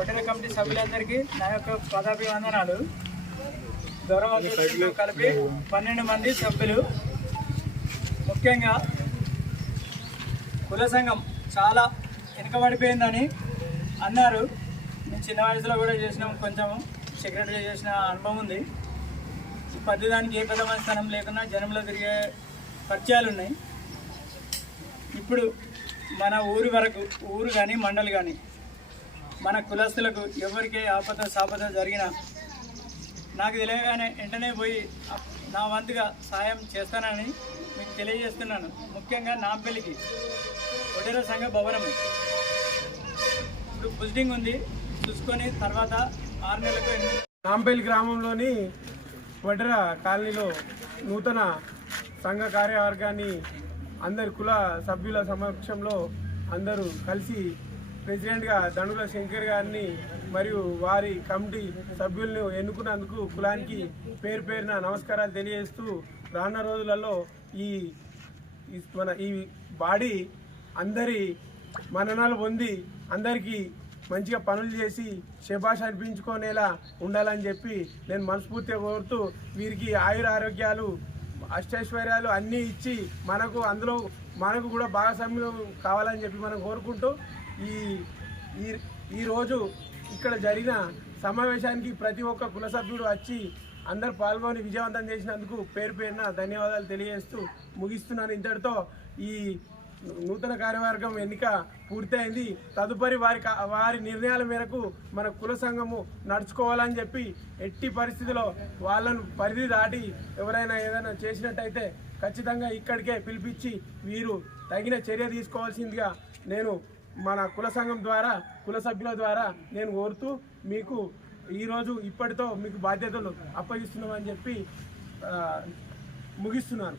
ఒటేర committee సభ్యులందరికీ నా యొక్క పదాభివందనాలు. గౌరవ అధ్యక్షులతో కలిపి 12 మంది సభ్యులు. ముఖ్యంగా కుల సంఘం చాలా వెనుకబడిపోయిందని అన్నారు. నేను చిన్న వయసులో కూడా చేసినాం, కొంచెం సెక్రటరీ చేసిన అనుభవం ఉంది. పద్ధతిదానికి ఏ పెద్దమైన స్థానం లేకుండా జనంలో తిరిగే పరిచయాలు ఉన్నాయి. ఇప్పుడు మన ఊరి వరకు ఊరు కానీ మండలి కానీ మన కులస్తులకు ఎవరికి ఆపద సాపద జరిగినా నాకు తెలియగానే వెంటనే పోయి నా వంతుగా సాయం చేస్తానని మీకు తెలియజేస్తున్నాను. ముఖ్యంగా నాంపల్లికి ఒటేర సంఘ భవనం ఇప్పుడు విజిటింగ్ ఉంది, చూసుకొని తర్వాత 6 నెలలకు నాంపల్లి గ్రామంలోని ఒటేర కాలనీలో నూతన సంఘ కార్యవర్గాన్ని అందరి కుల సభ్యుల సమక్షంలో అందరూ కలిసి ప్రెసిడెంట్గా దండుల శంకర్ గారిని మరియు వారి కమిటీ సభ్యులను ఎన్నుకున్నందుకు కులానికి పేరు పేరున నమస్కారాలు తెలియజేస్తూ రానున్న రోజులలో ఈ బాడీ అందరి మన్ననలు పొంది అందరికీ మంచిగా పనులు చేసి శభాష్ అనిపించుకునేలా ఉండాలని చెప్పి నేను మనస్ఫూర్తిగా కోరుతూ వీరికి ఆయుర ఆరోగ్యాలు అష్టైశ్వర్యాలు అన్నీ ఇచ్చి మనకు కూడా భాగస్వామ్యం కావాలని చెప్పి మనం కోరుకుంటూ ఈరోజు ఇక్కడ జరిగిన సమావేశానికి ప్రతి ఒక్క కుల సభ్యుడు వచ్చి అందరు పాల్గొని విజయవంతం చేసినందుకు పేరు పేరున ధన్యవాదాలు తెలియజేస్తూ ముగిస్తున్నాను. ఇంతటితో ఈ నూతన కార్యవర్గం ఎన్నిక పూర్తయింది. తదుపరి వారి నిర్ణయాల మేరకు మన కుల సంఘము నడుచుకోవాలని చెప్పి ఎట్టి పరిస్థితిలో వాళ్ళను పరిధి దాటి ఎవరైనా ఏదైనా చేసినట్టయితే ఖచ్చితంగా ఇక్కడికే పిలిపించి వీరు తగిన చర్య తీసుకోవాల్సిందిగా నేను మన కుల సంఘం ద్వారా కుల సభ్యుల ద్వారా నేను కోరుతూ మీకు ఈరోజు ఇప్పటితో మీకు బాధ్యతలు అప్పగిస్తున్నామని చెప్పి ముగిస్తున్నాను.